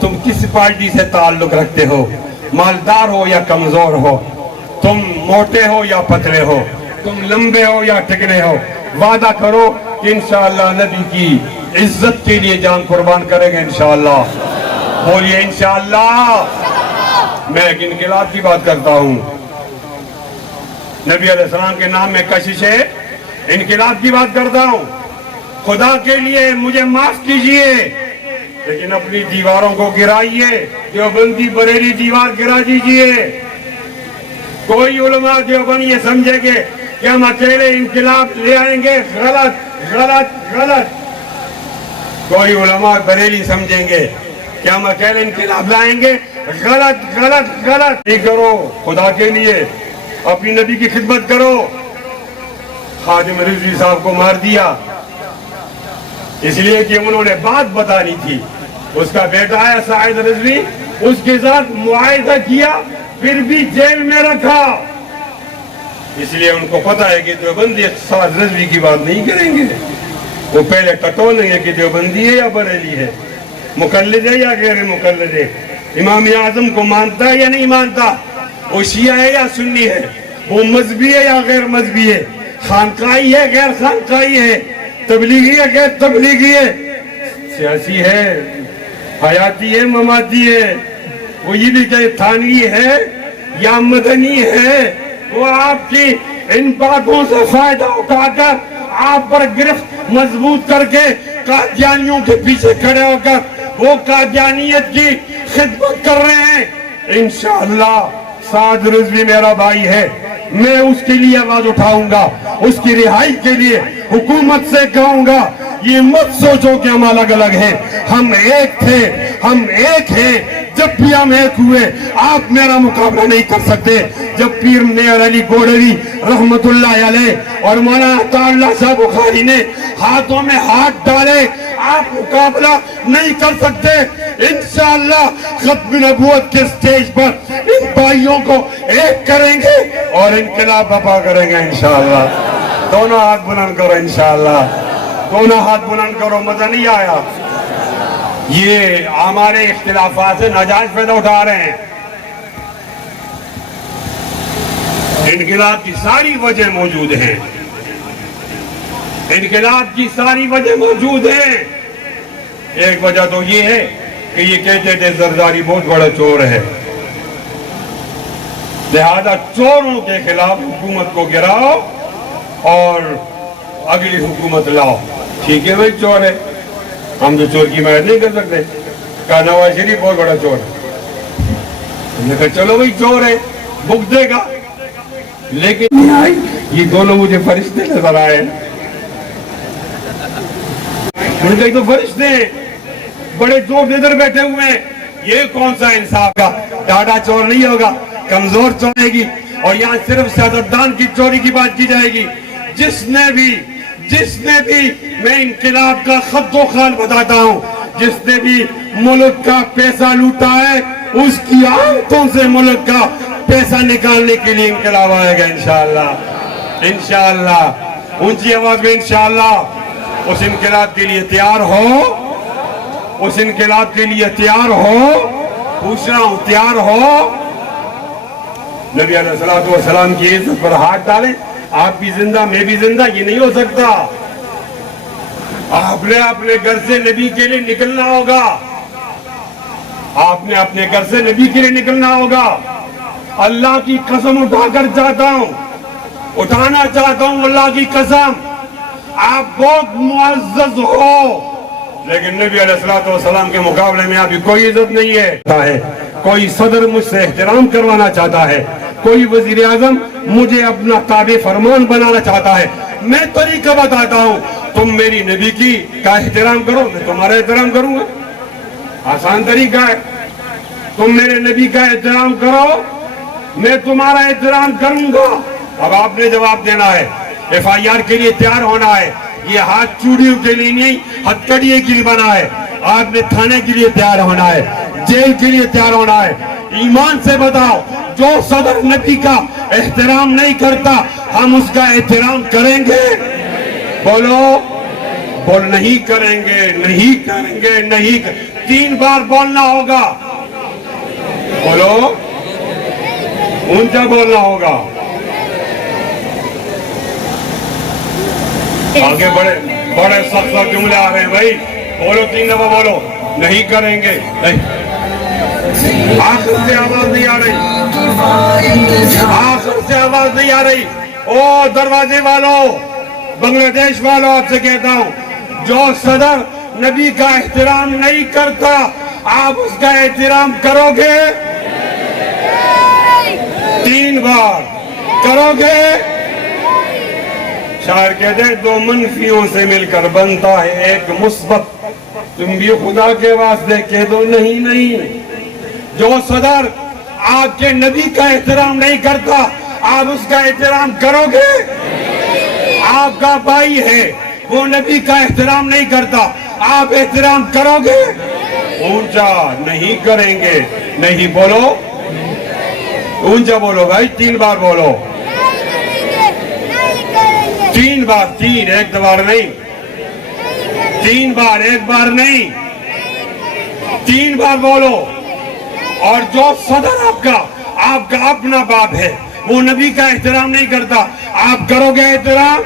تم کس پارٹی سے تعلق رکھتے ہو، مالدار ہو یا کمزور ہو، تم موٹے ہو یا پتلے ہو، تم لمبے ہو یا ٹکنے ہو، وعدہ کرو کہ انشاءاللہ نبی کی عزت کے لیے جان قربان کریں گے انشاءاللہ۔ بولیے انشاءاللہ۔ میں ایک انقلاب کی بات کرتا ہوں، نبی علیہ السلام کے نام میں کشش ہے، انقلاب کی بات کرتا ہوں۔ خدا کے لیے مجھے معاف کیجئے، لیکن اپنی دیواروں کو گرائیے، دیوبندی بریلی دیوار گرا دیجئے۔ کوئی علماء دیوبند یہ سمجھے گے کہ ہم اکیلے انقلاب لے آئیں گے، غلط غلط غلط۔ کوئی علماء بریلی سمجھیں گے کہ ہم اکیلے انقلاب لائیں گے، غلط غلط غلط۔ یہ کرو خدا کے لیے، اپنی نبی کی خدمت کرو۔ خادم رضوی صاحب کو مار دیا اس لیے کہ انہوں نے بات بتانی تھی۔ اس کا بیٹا ہے سعید رضوی، اس کے ساتھ معاہدہ کیا، پھر بھی جیل میں رکھا، اس لیے ان کو پتا ہے کہ دیوبندی سعید رضوی کی بات نہیں کریں گے۔ وہ پہلے ٹٹولیں گے کہ دیوبندی ہے یا بریلی ہے، مقلد ہے یا غیر مقلد ہے، امام اعظم کو مانتا ہے یا نہیں مانتا، وہ شیعہ ہے یا سنی ہے، وہ مذہبی ہے یا غیر مذہبی ہے، خانقاہی ہے غیر خانقاہی ہے، تبلیغی ہے غیر تبلیغی ہے، سیاسی ہے، حیاتی ہے مماتی ہے، وہ یہ بھی کہ تھانوی ہے یا مدنی ہے، وہ آپ کی ان باتوں سے فائدہ اٹھا کر آپ پر گرفت مضبوط کر کے قادیانیوں کے پیچھے کھڑے ہو کر وہ قادیانیت کی خدمت کر رہے ہیں۔ انشاءاللہ سعد رضوی میرا بھائی ہے، میں اس کے لیے آواز اٹھاؤں گا، اس کی رہائی کے لیے حکومت سے کہوں گا یہ مت سوچو کہ ہم الگ الگ ہیں، ہم ایک تھے، ہم ایک ہیں۔ جب بھی ہم ایک ہوئے آپ میرا مقابلہ نہیں کر سکتے۔ جب پیر میاں علی گوڑری رحمت اللہ علیہ اور مولانا عطا اللہ شاہ بخاری نے ہاتھوں میں ہاتھ ڈالے، آپ مقابلہ نہیں کر سکتے۔ انشاءاللہ ختم نبوت کے سٹیج پر ان بھائیوں کو ایک کریں گے اور انقلاب برپا کریں گے انشاءاللہ۔ دونوں ہاتھ بلند کرو انشاءاللہ، دونوں ہاتھ بلند کرو۔ مزہ نہیں آیا؟ یہ ہمارے اختلافات سے ناجائز فائدہ اٹھا رہے ہیں۔ انقلاب کی ساری وجہ موجود ہیں، انقلاب کی ساری وجہ موجود ہیں۔ ایک وجہ تو یہ ہے کہ یہ کہتے تھے زرداری بہت بڑا چور ہے، لہذا چوروں کے خلاف حکومت کو گراؤ اور اگلی حکومت لاؤ۔ ٹھیک ہے بھائی، چور ہے، ہم تو چور کی حمایت نہیں کر سکتے۔ کہا نواز شریف بہت بڑا چور ہے، ہم نے کہا چلو بھائی چور ہے، بک دے گا، لیکن نہیں آئی۔ یہ دونوں مجھے فرشتے نظر آئے، ان کے تو فرشتے ہیں، بڑے چور ادھر بیٹھے ہوئے ہیں، یہ کون سا انصاف کا؟ ڈاڈا چور نہیں ہوگا، کمزور چور ہے گی، اور یہاں صرف سیاستدان کی چوری کی بات کی جائے گی۔ جس نے بھی میں انقلاب کا خط و خال بتاتا ہوں، جس نے بھی ملک کا پیسہ لوٹا ہے، اس کی آنکھوں سے ملک کا پیسہ نکالنے کے لیے انقلاب آئے گا انشاءاللہ۔ انشاءاللہ، اونچی آواز میں انشاءاللہ۔ اس انقلاب کے لیے تیار ہو، اس انقلاب کے لیے تیار ہو، پوچھ رہا ہوں تیار ہو؟ نبی علیہ السلام کی عزت پر ہاتھ ڈالیں، آپ بھی زندہ میں بھی زندہ، یہ نہیں ہو سکتا۔ آپ نے اپنے گھر سے نبی کے لیے نکلنا ہوگا، آپ نے اپنے گھر سے نبی کے لیے نکلنا ہوگا۔ اللہ کی قسم اٹھا کر چاہتا ہوں، اٹھانا چاہتا ہوں اللہ کی قسم، آپ بہت معزز ہو، لیکن نبی علیہ السلام کے مقابلے میں ابھی کوئی عزت نہیں ہے۔ کوئی صدر مجھ سے احترام کروانا چاہتا ہے، کوئی وزیر اعظم مجھے اپنا تابع فرمان بنانا چاہتا ہے، میں طریقہ بتاتا ہوں، تم میری نبی کی کا احترام کرو، میں تمہارا احترام کروں گا۔ آسان طریقہ ہے، تم میرے نبی کا احترام کرو، میں تمہارا احترام کروں گا۔ اب آپ نے جواب دینا ہے، FIR کے لیے تیار ہونا ہے. یہ ہاتھ چوڑیوں کے لیے نہیں، ہتھکڑیے کے لیے بنا ہے. آپ نے تھانے کے لیے تیار ہونا ہے، جیل کے لیے تیار ہونا ہے. ایمان سے بتاؤ، جو صدر نبی کا احترام نہیں کرتا ہم اس کا احترام کریں گے؟ بولو. بول نہیں کریں گے، نہیں کریں گے، نہیں 3 بار بولنا ہوگا. بولو، اونچا بولنا ہوگا. آگے بڑے سخت جملے آ رہے ہیں بھائی. بولو 3 دفعہ بولو. نہیں کریں گے. آخر سے آواز نہیں آ رہی، آخر سے آواز نہیں آ رہی. او دروازے والوں، بنگلہ دیش والوں، آپ سے کہتا ہوں، جو صدر نبی کا احترام نہیں کرتا آپ اس کا احترام کرو گے؟ 3 بار کرو گے؟ شاعر کہتے ہیں 2 منفیوں سے مل کر بنتا ہے ایک مثبت. تم بھی خدا کے واسطے کہہ دو نہیں نہیں. جو صدر آپ کے نبی کا احترام نہیں کرتا آپ اس کا احترام کرو گے؟ آپ کا بھائی ہے وہ نبی کا احترام نہیں کرتا آپ احترام کرو گے؟ اونچا. نہیں کریں گے. نہیں بولو، اونچا بولو بھائی. 3 بار بولو. 3 بار. 3 ایک بار نہیں. 3 بار ایک بار نہیں. 3 بار بولو. اور جو صدر آپ کا اپنا باپ ہے وہ نبی کا احترام نہیں کرتا آپ کرو گے احترام؟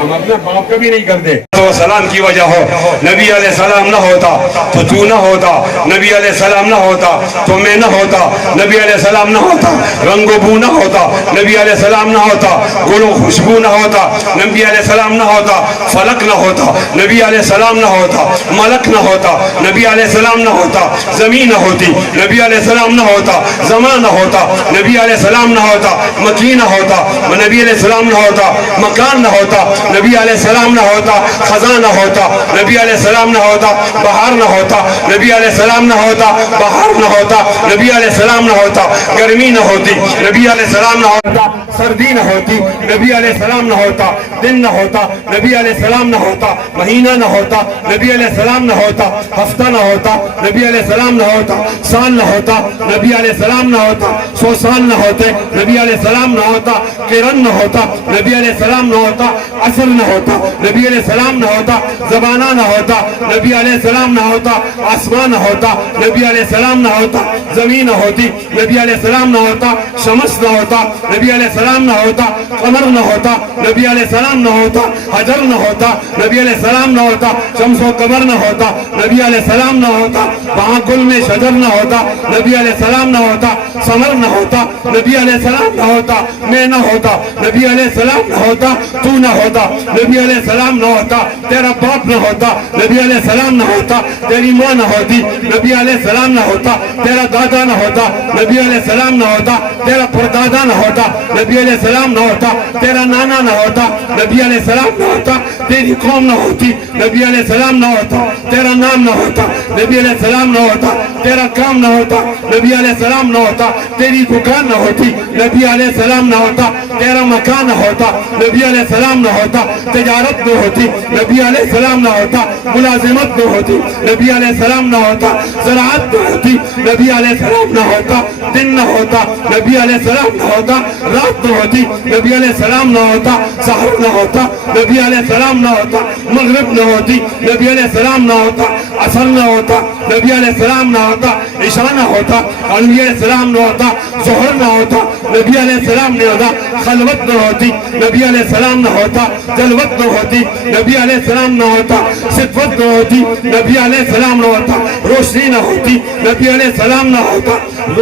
ہم اپنے باپ کا بھی نہیں کرتے. سلام کی وجہ ہو، نبی علیہ السلام نہ ہوتا تو تو نہ ہوتا، نبی علیہ السلام نہ ہوتا تو میں نہ ہوتا، نبی علیہ السلام نہ ہوتا رنگ و بو نہ ہوتا، نبی علیہ السلام نہ ہوتا گل و خوشبو نہ ہوتا، نبی علیہ السلام نہ ہوتا فلک نہ ہوتا، نبی علیہ السلام نہ ہوتا ملک نہ ہوتا، نبی علیہ السلام نہ ہوتا زمین نہ ہوتی، نبی علیہ السلام نہ ہوتا زمان نہ ہوتا، نبی علیہ السلام نہ ہوتا مکین نہ ہوتا، نبی علیہ السلام نہ ہوتا مکان نہ ہوتا، نبی علیہ السلام نہ ہوتا خزاں نہ ہوتا، نبی علیہ السلام نہ ہوتا بہار نہ ہوتا، نبی علیہ السلام نہ ہوتا بہار نہ ہوتا، نبی علیہ السلام نہ ہوتا گرمی نہ ہوتی، نبی علیہ السلام نہ ہوتا سردی نہ ہوتی، نبی علیہ السلام نہ ہوتا دن نہ ہوتا، نبی علیہ السلام نہ ہوتا مہینہ نہ ہوتا، نبی علیہ السلام نہ ہوتا ہفتہ نہ ہوتا، نبی علیہ السلام نہ ہوتا سال نہ ہوتا، نبی علیہ السلام نہ ہوتا 100 سال نہ ہوتے، نبی علیہ السلام نہ ہوتا قرن نہ ہوتا، نبی علیہ السلام نہ ہوتا عصر نہ ہوتا، نبی علیہ السلام نہ ہوتا زمانہ نہ ہوتا، نبی علیہ السلام نہ ہوتا آسمان نہ ہوتا، نبی علیہ السلام نہ ہوتا زمین نہ ہوتی، نبی علیہ السلام نہ ہوتا شمس نہ ہوتا، نبی علیہ السلام نہ ہوتا قمر نہ ہوتا، نبی علیہ السلام نہ ہوتا حجر نہ ہوتا، نبی علیہ السلام نہ ہوتا شمس و قمر نہ ہوتا، نبی علیہ السلام نہ ہوتا وہاں گل میں شجر نہ ہوتا، نبی علیہ السلام نہ ہوتا ثمر نہ ہوتا، نبی علیہ السلام نہ ہوتا میں نہ ہوتا، نبی علیہ السلام نہ ہوتا تو نہ ہوتا، نبی علیہ السلام نہ ہوتا تیرا باپ نہ ہوتا، نبی علیہ السلام نہ ہوتا تیری ماں نہ ہوتی، نبی علیہ السلام نہ ہوتا تیرا دادا نہ ہوتا، نبی علیہ السلام نہ ہوتا تیرا پردادا نہ ہوتا، نبی علیہ السلام نہ ہوتا تیرا نانا نہ ہوتا، نبی علیہ السلام نہ ہوتا تیری قوم نہ ہوتی، نبی علیہ السلام نہ ہوتا تیرا نام نہ ہوتا، نبی علیہ السلام نہ ہوتا تیرا کام نہ ہوتا، نبی علیہ السلام نہ ہوتا تیری دکان نہ ہوتی، نبی علیہ السلام نہ ہوتا تیرا مکان نہ ہوتا، نبی علیہ السلام نہ ہوتا تجارت نہ ہوتی، نبی علیہ السلام نہ ہوتا ملازمت نہ ہوتی، نبی علیہ السلام نہ ہوتا زراعت نہ ہوتی، نبی علیہ السلام نہ ہوتا دن نہ ہوتا، نبی علیہ السلام نہ ہوتا رات نہ ہوتی، نبی علیہ السلام نہ ہوتا سحر نہ ہوتا، نبی علیہ السلام نہ ہوتا مغرب نہ ہوتی، نبی علیہ السلام نہ ہوتا عصر نہ ہوتا، نبی علیہ السلام نہ ہوتا عشاء نہ ہوتا، نبی علیہ السلام نہ ہوتا ظہر نہ ہوتا، نبی علیہ السلام نہ ہوتا خلوت نہ ہوتی، نبی علیہ السلام نہ ہوتا جلوت نہ ہوتی، نبی علیہ السلام نہ ہوتا صفت نہ ہوتی، نبی علیہ السلام نہ ہوتا روشنی نہ ہوتی، نبی علیہ السلام نہ ہوتا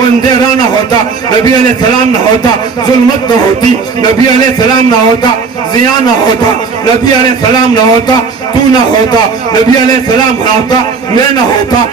اندھیرا نہ ہوتا، نبی علیہ السلام نہ ہوتا ظلمت نہ ہوتی، نبی علیہ السلام نہ ہوتا ضیاء نہ ہوتا، نبی علیہ السلام نہ ہوتا تو نہ ہوتا، نبی علیہ السلام نہ ہوتا میں نہ ہوتا،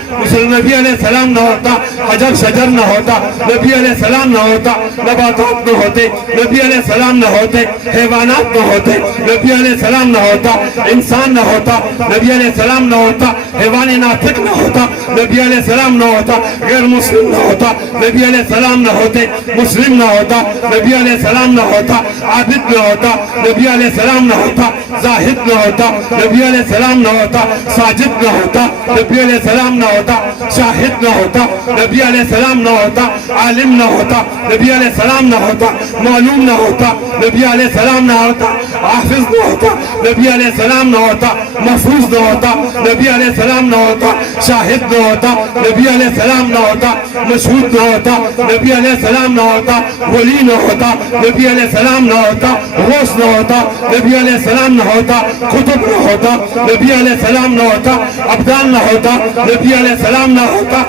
نبی علیہ السلام نہ ہوتا حجر شجر نہ ہوتا، نبی علیہ السلام نہ ہوتا نباتات نہ ہوتے، نبی علیہ السلام نہ ہوتے حیوانات نہ ہوتے، نبی علیہ السلام نہ ہوتا انسان نہ ہوتا، نبی علیہ السلام نہ ہوتا حیوان ناطق نہ ہوتا، نبی علیہ السلام نہ ہوتا غیر مسلم نہ ہوتا، نبی علیہ السلام نہ ہوتے مسلم نہ ہوتا، نبی علیہ السلام نہ ہوتا عابد نہ ہوتا، نبی علیہ السلام نہ ہوتا زاہد نہ ہوتا، نبی علیہ السلام نہ ہوتا ساجد نہ ہوتا، نبی علیہ السلام نہ ہوتا شاہد نہ ہوتا، نبی علیہ السلام نہ ہوتا عالم نہ ہوتا، نبی علیہ السلام نہ ہوتا معلوم نہ ہوتا، نبی علیہ السلام نہ ہوتا حافظ نہ ہوتا، نبی علیہ السلام نہ ہوتا محفوظ نہ ہوتا، نبی علیہ السلام نہ ہوتا شاہد نہ ہوتا، نبی علیہ السلام نہ ہوتا مشہود نہ ہوتا، نبی علیہ السلام نہ ہوتا ولی نہ ہوتا، نبی علیہ السلام نہ ہوتا غوث نہ ہوتا، نبی علیہ السلام نہ ہوتا قطب نہ ہوتا، نبی علیہ السلام نہ ہوتا ابدان نہ ہوتا، نبی علیہ السلام نہ ہوتا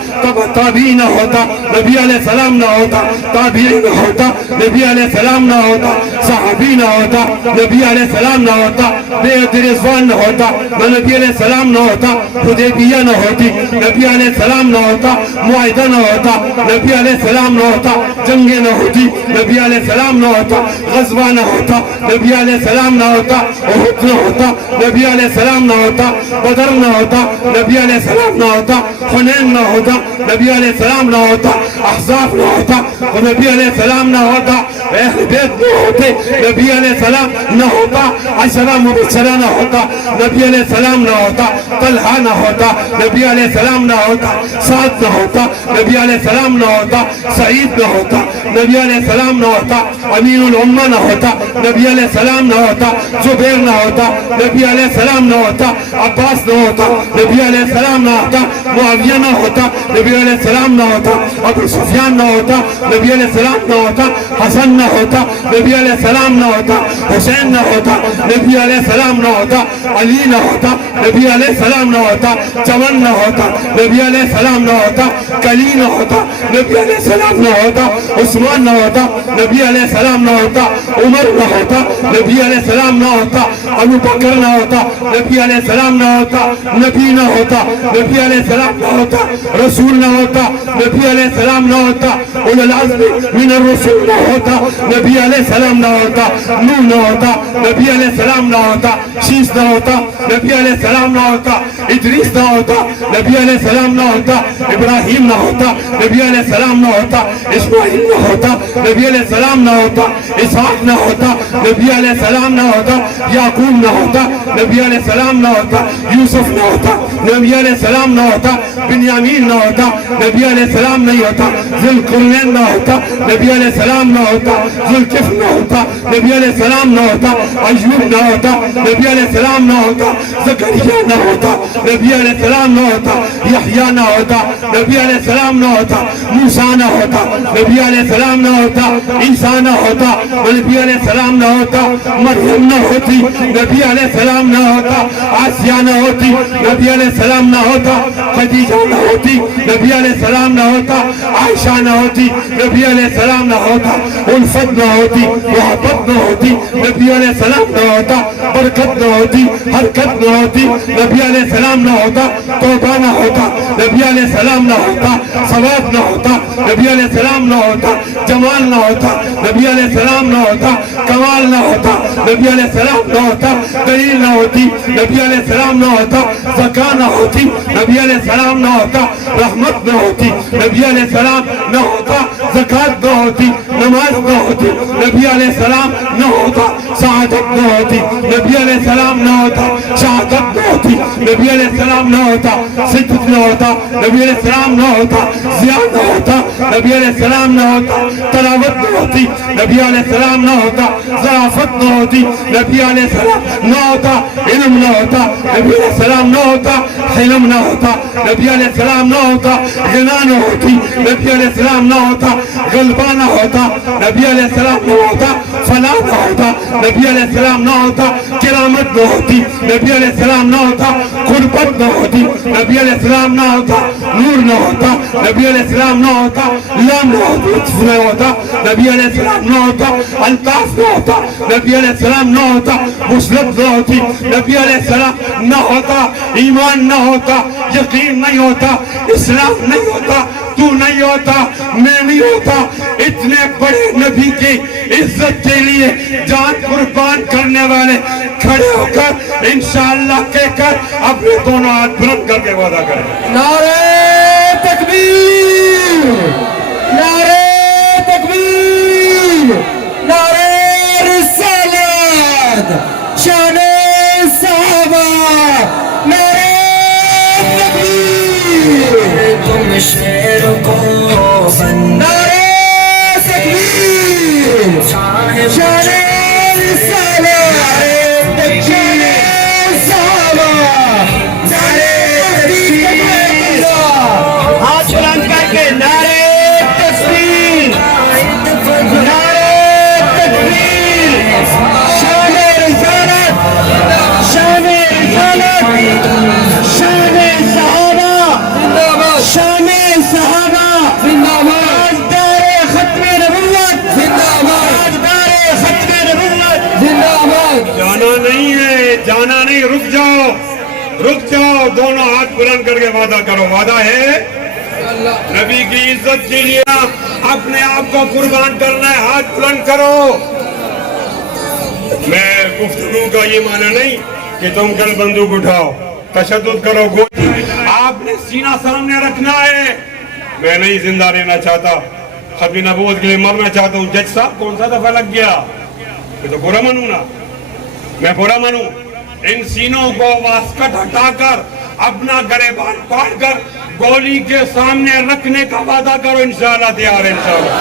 تابعی نہ ہوتا، نبی علیہ السلام نہ ہوتا تابعی نہ ہوتا، نبی علیہ السلام نہ ہوتا صحابی نہ ہوتا، نبی علیہ السلام نہ ہوتا بیعت رضوان نہ ہوتا، نبی علیہ السلام نہ ہوتا حدیبیہ نہ ہوتی، نبی علیہ السلام نہ ہوتا معاہدہ نہ ہوتا، نبی علیہ السلام نہ ہوتا جنگیں نہ ہوتی، نبی علیہ السلام نہ ہوتا غزوہ نہ ہوتا، نبی علیہ السلام نہ ہوتا احد نہ ہوتا، نبی علیہ السلام نہ ہوتا بدر نہ ہوتا، نبی علیہ السلام نہ ہوتا حنین نہ ہوتا، نبی علیہ السلام نہ ہوتا احزاب نہ ہوتا، نبی علیہ السلام نہ ہوتا اہل بیت نہ ہوتے، نبی علیہ السلام نہ ہوتا عشرہ مبشرہ نہ ہوتا، نبی علیہ السلام نہ ہوتا طلحہ نہ ہوتا، نبی علیہ السلام نہ ہوتا سعد نہ ہوتا، نبی علیہ السلام نہ ہوتا سعید نہ ہوتا، نبی علیہ السلام نہ ہوتا امین الامہ نہ ہوتا، نبی علیہ السلام نہ ہوتا زبیر نہ ہوتا، نبی علیہ السلام نہ ہوتا عباس نہ ہوتا، نبی علیہ السلام نہ ہوتا معاویہ نہ ہوتا، نبی علیہ السلام نہ ہوتا ابو سفیان نہ ہوتا، نبی علیہ السلام نہ ہوتا حسن نہ ہوتا، نبی علیہ السلام نہ ہوتا حسین نہ ہوتا، نبی علیہ السلام نہ ہوتا علی نہ ہوتا، نبی علیہ السلام نہ ہوتا چمن نہ ہوتا، نبی علیہ السلام نہ ہوتا کلی نہ ہوتا، نبی علیہ السلام نہ ہوتا عثمان نہ ہوتا، نبی علیہ السلام نہ ہوتا عمر نہ ہوتا، نبی علیہ السلام نہ ہوتا ابو بکر نہ ہوتا، نبی علیہ السلام نہ ہوتا نبی نہ ہوتا، نبی علیہ السلام نہ ہوتا رسول نہ ہوتا، نبی علیہ السلام نہ ہوتا اولو العزم من الرسول نہ ہوتا، نبی علیہ السلام نہ ہوتا نوح نہ ہوتا، نبی علیہ السلام نہ ہوتا شیس نہ ہوتا، نبی علیہ السلام نہ ہوتا ادریس نہ ہوتا، نبی علیہ السلام نہ ہوتا ابراہیم نہ ہوتا، نبی علیہ السلام نہ ہوتا اسماعیل نہ ہوتا، نبی علیہ السلام نہ ہوتا اسحاق نہ ہوتا، نبی علیہ السلام نہ ہوتا یعقوب نہ ہوتا، نبی علیہ السلام نہ ہوتا یوسف نہ ہوتا، نبی علیہ السلام نہ ہوتا بنیامین نہ ہوتا، نبی علیہ السلام نہیں ہوتا ذوالقرنین نہ ہوتا، نبی علیہ السلام نہ ہوتا ذوالکفل نہ ہوتا، نبی علیہ السلام نہ ہوتا ایوب نہ ہوتا، نبی علیہ السلام نہ ہوتا زکریا نہ ہوتا، نبی علیہ السلام نہ ہوتا یحییٰ نہ ہوتا، نبی علیہ السلام نہ ہوتا موسیٰ نہ ہوتا، نبی علیہ السلام نہ ہوتا عیسیٰ نہ ہوتا، نبی علیہ السلام نہ ہوتا مریم نہ ہوتی، نبی علیہ السلام نہ ہوتا آسیہ نہ ہوتی، نبی علیہ السلام نہ ہوتا خدیجہ نہ ہوتی، نبی علیہ السلام نہ ہوتا عائشہ نہ ہوتی، نبی علیہ السلام نہ ہوتا الفت نہ ہوتی محبت نہ ہوتی، نبی علیہ السلام نہ ہوتا برکت نہ ہوتی حرکت نہ ہوتی، نبی علیہ السلام نہ ہوتا توبہ نہ ہوتا، نبی علیہ السلام نہ ہوتا ثواب نہ ہوتا، نبی علیہ السلام نہ ہوتا جمال نہ ہوتا، نبی علیہ السلام نہ ہوتا کمال نہ ہوتا، نبی علیہ السلام نہ ہوتا دلیل نہ ہوتی، نبی علیہ السلام نہ ہوتا زکاة نہ ہوتی، نبی علیہ السلام نہ ہوتا رحمت نہ ہوتی، نبی علیہ السلام نہ ہوتا زکاة نہ ہوتی، نماز نہ ہوتی، نبی علیہ السلام نہ ہوتا سعادت نہ ہوتی، نبی علیہ السلام نہ ہوتا شہادت نہ ہوتی، نبی علیہ السلام نہ ہوتا صدق نہ ہوتا، نبی علیہ السلام نہ ہوتا ضیاء نہ ہوتا، نبی علیہ السلام نہ ہوتا تلاوت نہ ہوتی، نبی علیہ السلام نہ ہوتا ظرافت نہ ہوتی، نبی علیہ السلام نہ ہوتا علم نہ ہوتا، نبی علیہ السلام نہ ہوتا حلم نہ ہوتا، نبی علیہ السلام نہ ہوتا غنا نہ ہوتی، نبی علیہ السلام نہ ہوتا غلبہ نہ ہوتا، نبی علیہ السلام نہ ہوتا فلاح نہ ہوتا، نبی علیہ السلام نہ ہوتا کرامت نہ ہوتی، نبی علیہ السلام نہ ہوتا قربت نہ ہوتی، نبی علیہ السلام نہ ہوتا نور نہ ہوتا، نبی علیہ السلام نہ ہوتا، لام نہ ہوتی، لطف نہ ہوتا، نبی علیہ السلام نہ ہوتا، الطاف نہ ہوتا، نبی علیہ السلام نہ ہوتا، مسلط نہ ہوتی، نبی علیہ السلام نہ ہوتا، ایمان نہ ہوتا، یقین نہیں ہوتا، اسلام نہیں ہوتا، تو نہیں ہوتا، میں نہیں ہوتا۔ اتنے بڑے نبی کی عزت کے لیے جان قربان کرنے والے کھڑے ہو کر انشاءاللہ کہہ کر اپنے دونوں ہاتھ بلند کر کے وعدہ کریں۔ نعرہ تکبیر، نعرہ تکبیر، نعرہ رسالت، شان صحابہ، نعرہ تکبیر، تم شیر کو نعرہ تکبیر، شان رسالت، شان صحابہ، ہاتھ بلند کر کے نعرہ تکبیر، نعرہ تکبیر، شان رسالت، شان رسالت، شان صحابہ، شان صحابہ، تاجدار ختم نبوت، تاجدار ختم نبوت، زندہ باد۔ جانا نہیں ہے، جانا نہیں، رک جاؤ، رک جاؤ، دونوں ہاتھ بلند کر کے وعدہ کرو۔ وعدہ ہے نبی کی عزت کے لیے اپنے آپ کو قربان کرنا ہے، ہاتھ بلند کرو۔ میں گفتگو کا یہ معنی نہیں کہ تم کل بندوق اٹھاؤ، تشدد کرو، آپ نے سینہ سامنے رکھنا ہے۔ میں نہیں زندہ رہنا چاہتا، ختم نبوت کے لیے مرنا چاہتا ہوں۔ جج صاحب کون سا دفعہ لگ گیا؟ میں تو برا منوں نا، میں برا منوں۔ ان سینوں کو واسکٹ ہٹا کر اپنا گریبان پاڑ کر گولی کے سامنے رکھنے کا وعدہ کرو، انشاءاللہ تیار ہے انشاءاللہ۔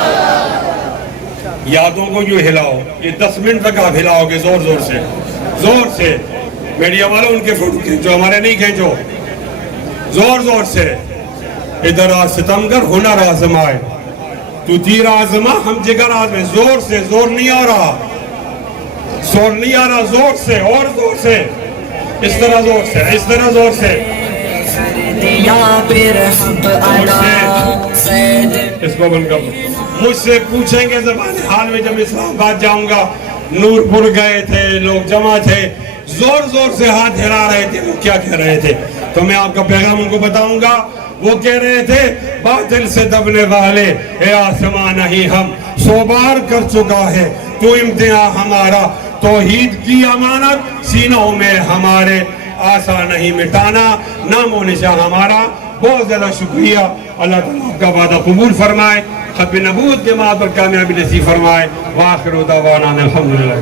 یادوں کو جو ہلاؤ، یہ 10 منٹ تک آپ ہلاؤ گے زور زور سے، زور سے۔ میڈیا والوں ان کے فوٹو کھینچو، ہمارے نہیں کھینچو، زور زور سے۔ ادھر آ ستمگر ہنر آزمائے، تو تیر آزما ہم جگر آزمائے۔ زور سے، زور نہیں آ رہا، زور نہیں آ رہا، زور سے، اور زور سے، اس طرح زور سے، اس طرح زور سے، اس کو بند کر دو۔ مجھ سے پوچھیں گے زبان حال میں جب اسلام آباد جاؤں گا، نور پور گئے تھے، لوگ جمع تھے، زور زور سے ہاتھ ہلا رہے تھے، وہ کیا کہہ رہے تھے؟ تو میں آپ کا پیغام ان کو بتاؤں گا۔ وہ کہہ رہے تھے باطل سے دبنے والے اے آسمان نہیں ہم 100 بار کر چکا ہے تو امتحان ہمارا، توحید کی امانت سینوں میں ہمارے آسان نہیں مٹانا، نام و نشان ہمارا۔ بہت زیادہ شکریہ، اللہ تعالیٰ آپ کا وعدہ قبول فرمائے، ختم نبوت کے ماہ پر کامیابی نصیب فرمائے۔ وآخر دعوانا الحمدللہ۔